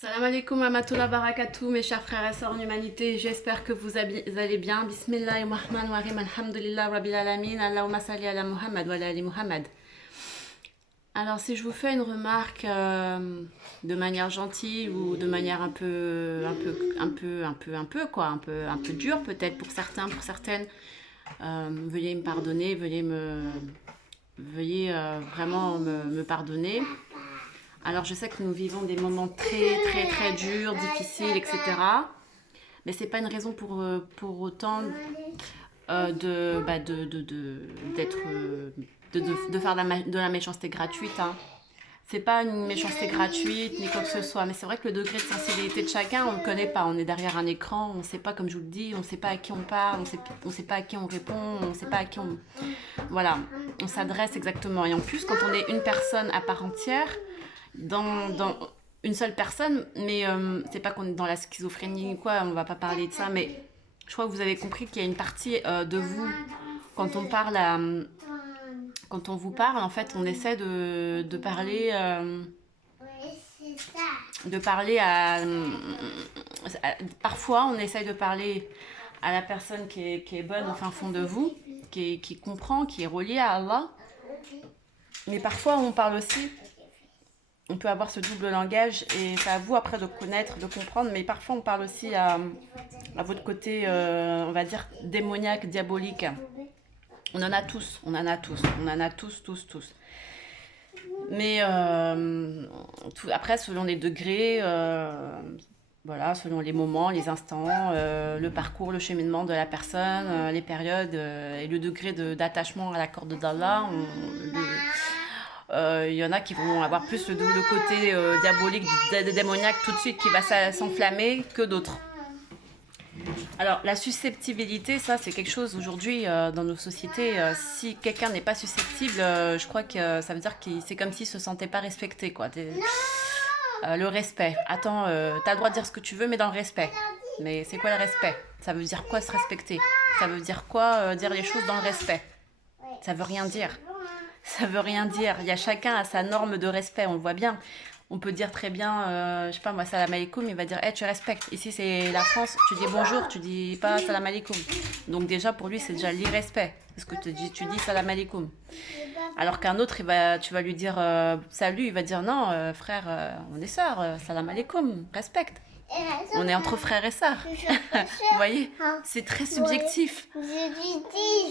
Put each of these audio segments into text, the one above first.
Salam alaikum wa rahmatullahi wa barakatuh, mes chers frères et sœurs en humanité, j'espère que vous allez bien. Bismillahirrahmanirrahim, alhamdulillah, rabbil alamin, Allahumma salli ala Muhammad wa ala ali Muhammad. Alors si je vous fais une remarque de manière gentille ou de manière un peu dure peut-être pour certains, pour certaines, veuillez me pardonner, veuillez vraiment me pardonner. Alors je sais que nous vivons des moments très durs, difficiles, etc. Mais c'est pas une raison pour autant de faire de la méchanceté gratuite. Hein. C'est pas une méchanceté gratuite ni quoi que ce soit, mais c'est vrai que le degré de sensibilité de chacun, on le connaît pas. On est derrière un écran, on sait pas, comme je vous le dis, on sait pas à qui on parle, on sait pas à qui on répond, on sait pas à qui on... Voilà, on s'adresse exactement. Et en plus, quand on est une personne à part entière, dans une seule personne, mais c'est pas qu'on est dans la schizophrénie ou quoi, on va pas parler de ça, mais je crois que vous avez compris qu'il y a une partie de vous, quand on parle quand on vous parle, en fait, on essaie de parler, parfois, on essaie de parler à la personne qui est bonne au fin fond de vous, qui comprend, qui est reliée à Allah, mais parfois, on parle aussi... On peut avoir ce double langage et c'est à vous après de connaître, de comprendre, mais parfois on parle aussi à votre côté, on va dire, démoniaque, diabolique. On en a tous. Tous. Mais après, selon les degrés, voilà, selon les moments, les instants, le parcours, le cheminement de la personne, les périodes et le degré d'attachement à la corde d'Allah, y en a qui vont avoir plus le côté diabolique, démoniaque tout de suite qui va s'enflammer que d'autres. Alors la susceptibilité, ça c'est quelque chose aujourd'hui dans nos sociétés, si quelqu'un n'est pas susceptible, je crois que ça veut dire que c'est comme s'il se sentait pas respecté, quoi. Le respect, attends, t'as le droit de dire ce que tu veux mais dans le respect. Mais c'est quoi le respect? Ça veut dire quoi se respecter? Ça veut dire quoi dire les choses dans le respect? Ça veut rien dire. Ça veut rien dire. Il y a chacun à sa norme de respect, on le voit bien. On peut dire très bien, je sais pas moi, salam alaikum, il va dire, hey, tu respectes. Ici, c'est la France, tu dis bonjour, tu dis pas salam alaikum. Donc déjà, pour lui, c'est déjà l'irrespect. Parce que tu dis salam alaikum. Alors qu'un autre, tu vas lui dire salut, il va dire non, frère, on est sœurs, salam alaikum, respecte. On est entre frères et sœurs. Vous voyez, c'est très subjectif.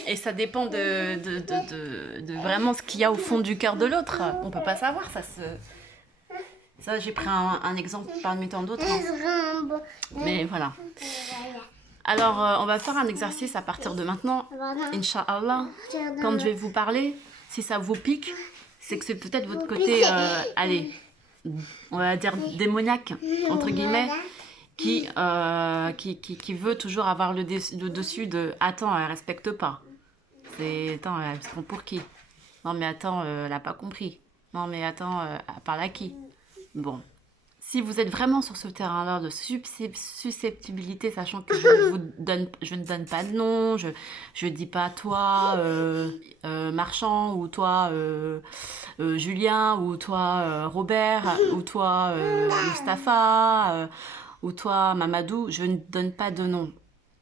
Et ça dépend de vraiment ce qu'il y a au fond du cœur de l'autre. On peut pas savoir. Ça j'ai pris un exemple parmi tant d'autres. Hein. Mais voilà. Alors, on va faire un exercice à partir de maintenant. Inch'Allah. Quand je vais vous parler, si ça vous pique, c'est que c'est peut-être votre côté, allez, on va dire démoniaque, entre guillemets, qui veut toujours avoir le dessus de « Attends, elle respecte pas. » Attends, elle se prend pour qui? Non, mais attends, elle n'a pas compris. Non, mais attends, elle parle à qui? Bon. Si vous êtes vraiment sur ce terrain-là de susceptibilité, sachant que je ne donne pas de nom, je ne dis pas toi Marchand, ou toi Julien, ou toi Robert, ou toi Mustapha, ou toi Mamadou, je ne donne pas de nom.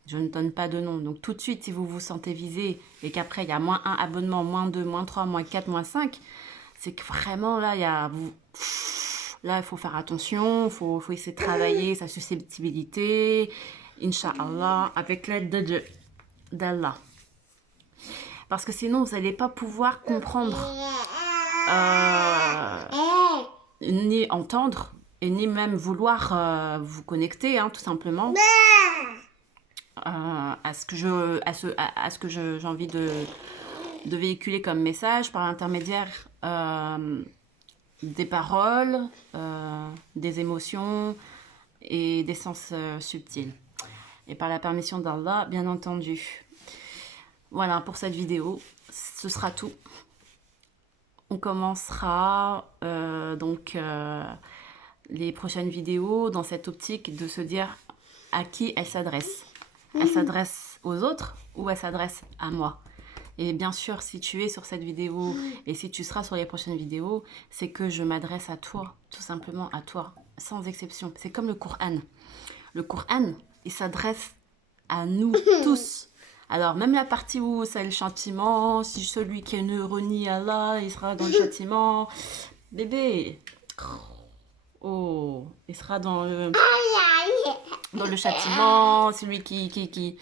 Je ne donne pas de nom. Donc tout de suite, si vous vous sentez visé et qu'après il y a moins 1 abonnement, moins 2, moins 3, moins 4, moins 5, c'est que vraiment là, là, il faut faire attention, il faut essayer de travailler sa susceptibilité, Inch'Allah, avec l'aide d'Allah. Parce que sinon, vous n'allez pas pouvoir comprendre, ni entendre, et ni même vouloir vous connecter, hein, tout simplement, à ce que j'ai envie de véhiculer comme message par l'intermédiaire des paroles, des émotions et des sens subtils. Et par la permission d'Allah, bien entendu. Voilà pour cette vidéo, ce sera tout. On commencera les prochaines vidéos dans cette optique de se dire à qui elle s'adresse. Elle s'adresse aux autres ou elle s'adresse à moi? Et bien sûr, si tu es sur cette vidéo et si tu seras sur les prochaines vidéos, c'est que je m'adresse à toi, tout simplement à toi. sans exception. C'est comme le Coran. Le Coran, il s'adresse à nous tous. Alors, même la partie où c'est le châtiment, si celui qui ne renie Allah, il sera dans le châtiment. Bébé, oh, il sera dans le châtiment. Celui qui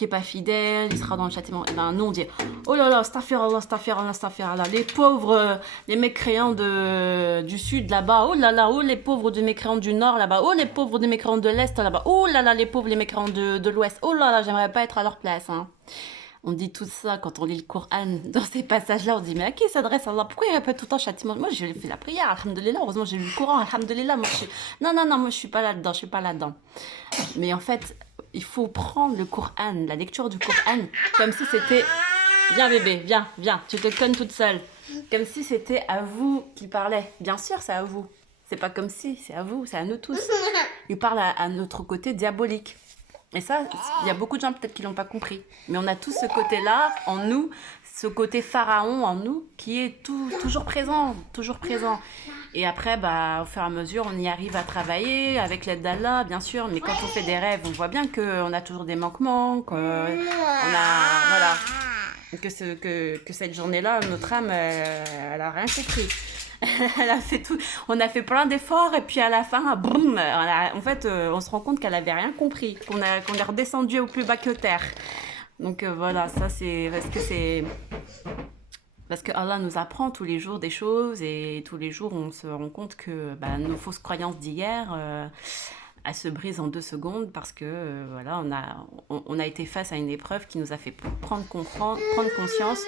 est pas fidèle, il sera dans le châtiment. Et ben, nous, on dit, oh là là, astaghfirullah, astaghfirullah, astaghfirullah. Les pauvres, les mécréants du sud là-bas, oh là là, oh les pauvres des mécréants du nord là-bas, oh les pauvres des mécréants de l'est là-bas, oh là là, les pauvres, les mécréants de l'ouest, oh là là, j'aimerais pas être à leur place, hein. On dit tout ça quand on lit le Coran. Dans ces passages-là, on dit, mais à qui s'adresse Allah? Pourquoi il répète tout le temps châtiment? Moi, j'ai fait la prière, alhamdoulilah. Heureusement, j'ai lu le Coran, alhamdoulilah. Moi, non, non, non, moi, je suis pas là-dedans, je suis pas là-dedans. Mais en fait, il faut prendre le Coran, la lecture du Coran, comme si c'était... Viens, bébé, viens, viens, tu te connes toute seule. Comme si c'était à vous qu'il parlait. Bien sûr, c'est à vous. C'est pas comme si, c'est à vous, c'est à nous tous. Il parle à notre côté diabolique. Et ça, il y a beaucoup de gens peut-être qui l'ont pas compris. Mais on a tous ce côté-là en nous, ce côté pharaon en nous, qui est toujours présent, toujours présent. Et après, bah, au fur et à mesure, on y arrive à travailler avec l'aide d'Allah, bien sûr. Mais quand on fait des rêves, on voit bien qu'on a toujours des manquements, qu'on a, voilà, que cette journée-là, notre âme, elle a rien compris. Elle a fait tout, on a fait plein d'efforts et puis à la fin, boum, en fait, on se rend compte qu'elle avait rien compris, qu'on est redescendu au plus bas que terre. Donc voilà, ça c'est parce que Allah nous apprend tous les jours des choses et tous les jours on se rend compte que bah, nos fausses croyances d'hier, elles se brisent en 2 secondes parce que voilà, on a été face à une épreuve qui nous a fait prendre conscience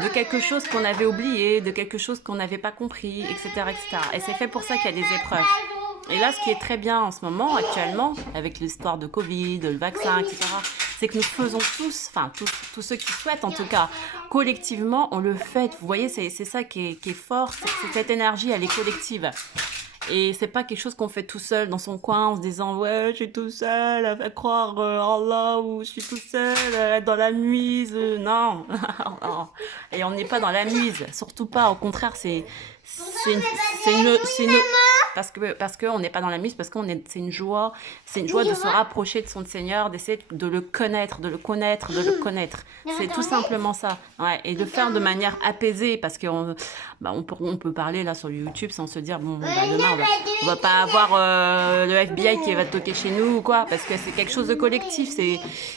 de quelque chose qu'on avait oublié, de quelque chose qu'on n'avait pas compris, etc., etc. Et c'est fait pour ça qu'il y a des épreuves. Et là, ce qui est très bien en ce moment, actuellement, avec l'histoire de Covid, le vaccin, etc., c'est que nous faisons tous, enfin tous ceux qui souhaitent en tout cas, collectivement, on le fait. Vous voyez, c'est ça qui est fort, c'est que cette énergie, elle est collective. Et c'est pas quelque chose qu'on fait tout seul dans son coin en se disant ouais je suis tout seul à croire Allah ou je suis tout seul dans la nuise, non. Et on n'est pas dans la nuise, surtout pas, au contraire c'est une parce que on n'est pas dans la nuise, parce qu'on est c'est une joie de se rapprocher de son Seigneur, d'essayer de le connaître, c'est tout simplement ça, ouais, et de faire de manière apaisée, parce que on peut parler là sur YouTube sans se dire bon bah, demain on va pas avoir le FBI qui va toquer chez nous ou quoi, parce que c'est quelque chose de collectif,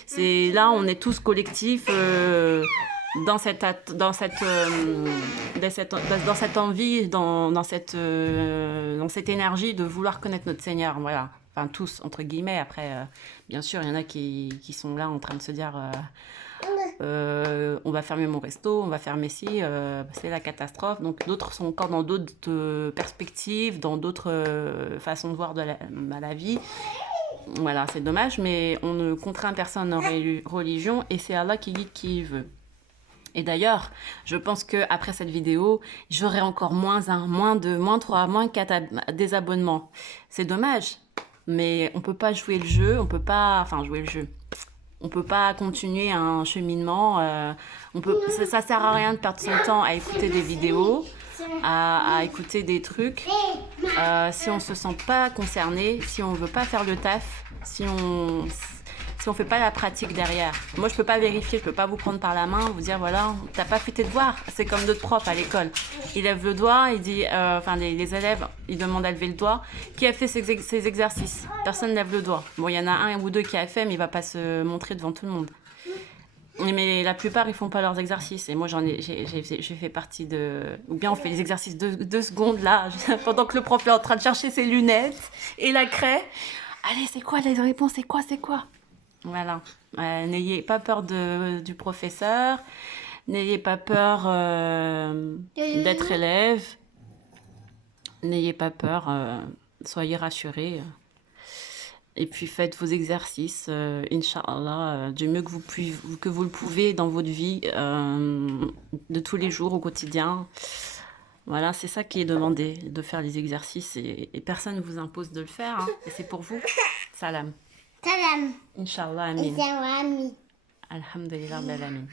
c'est là on est tous collectifs dans cette envie, dans cette énergie de vouloir connaître notre Seigneur, voilà. Enfin tous entre guillemets. Après bien sûr il y en a qui sont là en train de se dire on va fermer mon resto, on va fermer ci, c'est la catastrophe. Donc d'autres sont encore dans d'autres perspectives, dans d'autres façons de voir la vie. Voilà, c'est dommage, mais on ne contraint personne en religion et c'est Allah qui guide qui veut. Et d'ailleurs, je pense que après cette vidéo, j'aurai encore moins 3, moins 4 désabonnements. C'est dommage, mais on peut pas jouer le jeu, on peut pas continuer un cheminement. Ça sert à rien de perdre son temps à écouter des vidéos, à écouter des trucs. Si on se sent pas concerné, si on veut pas faire le taf, si on fait pas la pratique derrière. Moi, je peux pas vérifier, je peux pas vous prendre par la main, vous dire voilà, t'as pas fait tes devoirs. C'est comme notre prof à l'école. Il lève le doigt, il dit, les élèves, ils demandent à lever le doigt. Qui a fait ces exercices? Personne lève le doigt. Bon, il y en a un ou deux qui a fait, mais il va pas se montrer devant tout le monde. Mais la plupart, ils font pas leurs exercices. Et moi, j'ai fait partie de... Ou bien on fait les exercices de 2 secondes, là, pendant que le prof est en train de chercher ses lunettes et la craie. Allez, c'est quoi les réponses? C'est quoi? Voilà. N'ayez pas peur du professeur. N'ayez pas peur d'être élève. N'ayez pas peur. Soyez rassurés. Et puis faites vos exercices, Inch'Allah, du mieux que vous le pouvez dans votre vie de tous les jours, au quotidien. Voilà, c'est ça qui est demandé, de faire les exercices. Et personne ne vous impose de le faire. Hein, et c'est pour vous. Salam. Salam. Inch'Allah, amin. Alhamdulillah, Rabbil alamin.